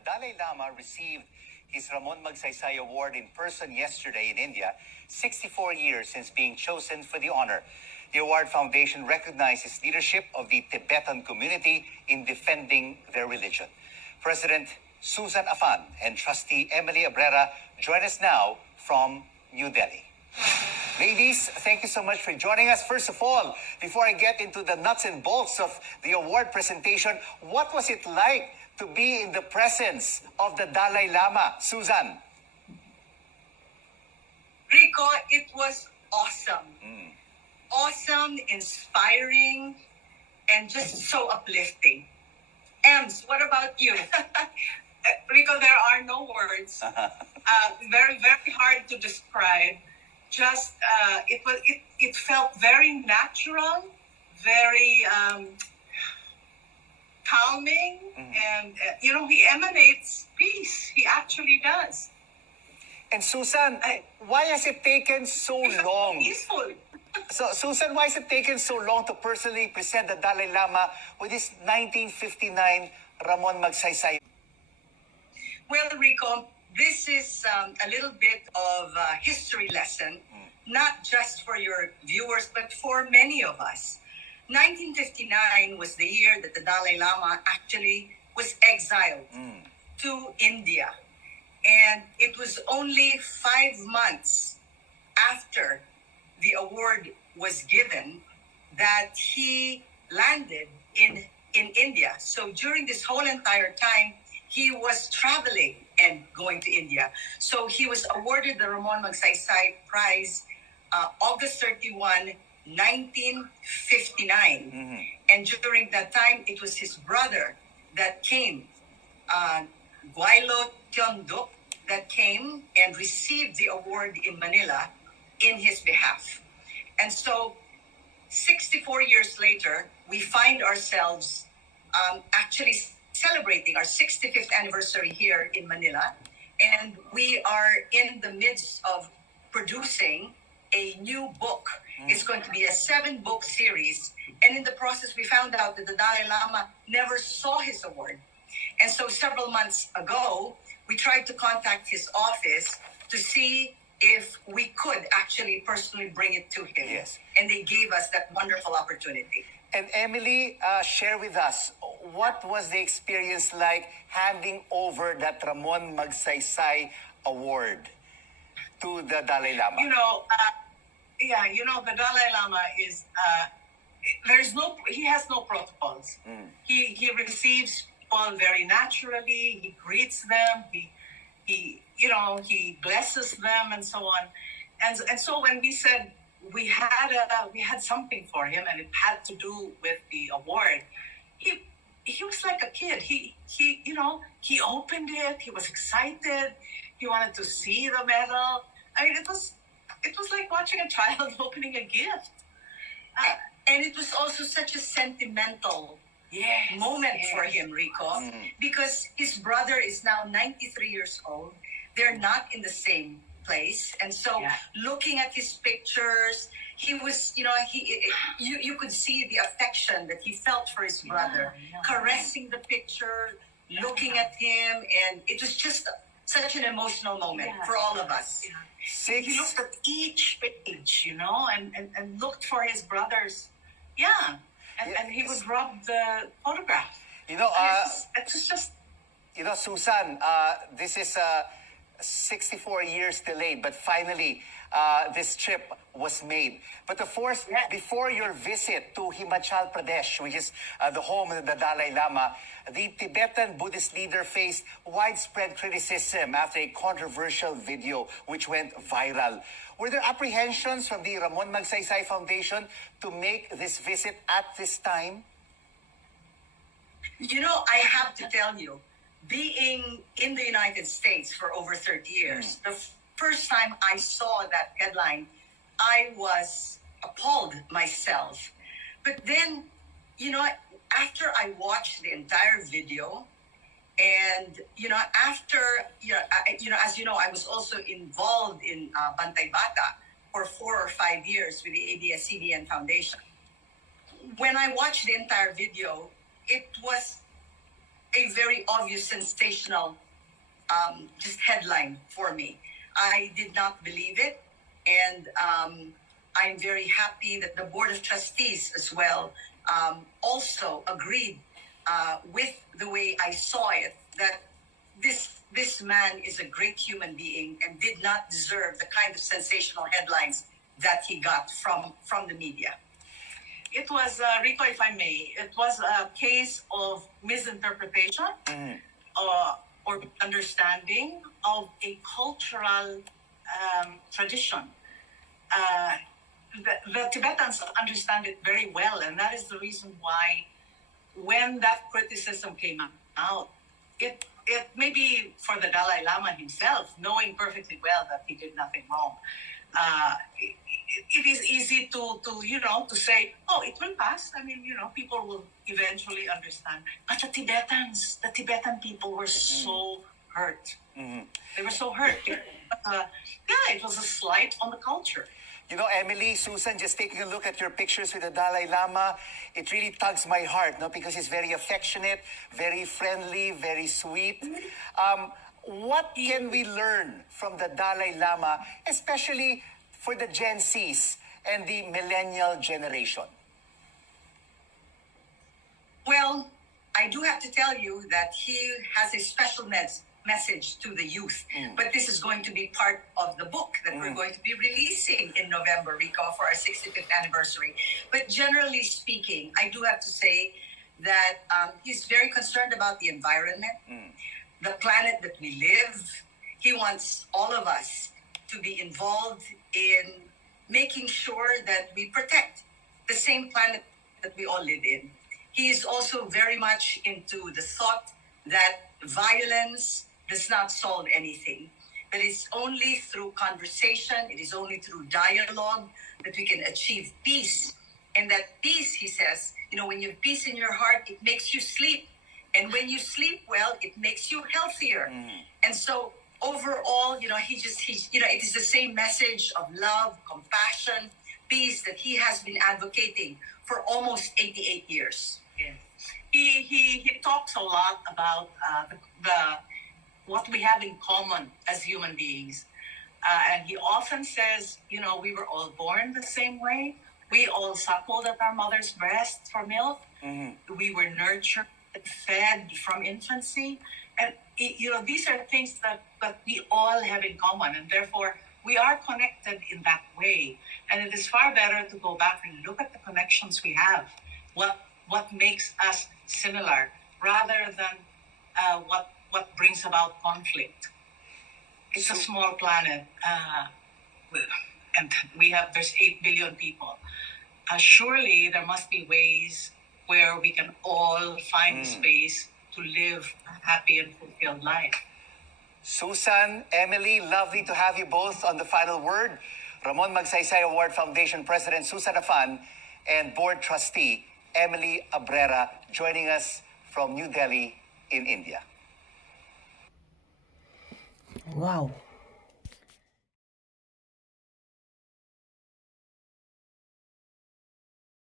The Dalai Lama received his Ramon Magsaysay Award in person yesterday in India, 64 years since being chosen for the honor. The award foundation recognizes leadership of the Tibetan community in defending their religion. President Susan Afan and Trustee Emily Abrera join us now from New Delhi. Ladies, thank you so much for joining us. First of all, before I get into the nuts and bolts of the award presentation, what was it like to be in the presence of the Dalai Lama? Susan. Rico, it was awesome. Awesome, inspiring, and just so uplifting. Ems, what about you? Rico, there are no words. Very, very hard to describe. Just it felt very natural, very calming, and he emanates peace. He actually does. And Susan, why has it taken so long? Peaceful. So, Susan, why has it taken so long to personally present the Dalai Lama with his 1959 Ramon Magsaysay? Well, Rico, this is a little bit of a history lesson, not just for your viewers, but for many of us. 1959 was the year that the Dalai Lama actually was exiled to India. And it was only 5 months after the award was given that he landed in India. So during this whole entire time, he was traveling and going to India. So he was awarded the Ramon Magsaysay Prize August 31, 1959. And during that time, it was his brother that came, Guailo Tionduk, that came and received the award in Manila in his behalf. And so 64 years later, we find ourselves actually celebrating our 65th anniversary here in Manila. And we are in the midst of producing a new book. It's going to be a 7-book series. And in the process, we found out that the Dalai Lama never saw his award. And so several months ago, we tried to contact his office to see if we could actually personally bring it to him. Yes. And they gave us that wonderful opportunity. And Emily, share with us, what was the experience like handing over that Ramon Magsaysay Award to the Dalai Lama? The Dalai Lama is, he has no protocols. He receives people very naturally. He greets them. He blesses them and so on. And so when we said we had something for him and it had to do with the award, he was like a kid. He opened it. He was excited. He wanted to see the medal. I mean, it was like watching a child opening a gift. And it was also such a sentimental moment for him, Rico, because his brother is now 93 years old. They're not in the same place. And so looking at his pictures, he was, you could see the affection that he felt for his brother, caressing the picture, looking at him. And it was just such an emotional moment for all of us. He looked at each page, and looked for his brothers. And he would rub the photograph. It's just... Susan, this is 64 years delayed, but finally, this trip was made. But of course, before your visit to Himachal Pradesh, which is the home of the Dalai Lama, the Tibetan Buddhist leader faced widespread criticism after a controversial video which went viral. Were there apprehensions from the Ramon Magsaysay Foundation to make this visit at this time? I have to tell you, being in the United States for over 30 years, the first time I saw that headline, I was appalled myself. But then, after I watched the entire video, and, as you know, I was also involved in Bantay Bata for 4 or 5 years with the ABS-CBN Foundation. When I watched the entire video, it was a very obvious sensational just headline for me. I did not believe it, and I'm very happy that the Board of Trustees as well also agreed with the way I saw it, that this man is a great human being and did not deserve the kind of sensational headlines that he got from the media. It was, Rico, if I may, it was a case of misinterpretation or understanding of a cultural tradition. The Tibetans understand it very well, and that is the reason why when that criticism came out, it may be for the Dalai Lama himself, knowing perfectly well that he did nothing wrong. It is easy to say, oh, it will pass. I mean, people will eventually understand. But the Tibetan people were so hurt. They were so hurt. It was a slight on the culture. You know, Emily, Susan, just taking a look at your pictures with the Dalai Lama, it really tugs my heart, no? Because he's very affectionate, very friendly, very sweet. What can we learn from the Dalai Lama, especially for the Gen Zs and the millennial generation? Well, I do have to tell you that he has a special message to the youth. But this is going to be part of the book that we're going to be releasing in November, Rico, for our 65th anniversary. But generally speaking, I do have to say that he's very concerned about the environment, the planet that we live. He wants all of us to be involved in making sure that we protect the same planet that we all live in. He is also very much into the thought that violence does not solve anything. That it's only through conversation, it is only through dialogue that we can achieve peace. And that peace, he says, when you have peace in your heart, it makes you sleep. And when you sleep well, it makes you healthier. And so overall, it is the same message of love, compassion, peace that he has been advocating for almost 88 years. Yeah. He talks a lot about what we have in common as human beings. And he often says, we were all born the same way. We all suckled at our mother's breast for milk. We were nurtured and fed from infancy. And, these are things that we all have in common. And therefore, we are connected in that way. And it is far better to go back and look at the connections we have. What makes us similar, rather than what brings about conflict. It's a small planet, and there's 8 billion people. Surely there must be ways where we can all find space to live a happy and fulfilled life. Susan, Emily, lovely to have you both on the final word. Ramon Magsaysay Award Foundation President Susan Afan and Board Trustee Emily Abrera joining us from New Delhi in India. Wow.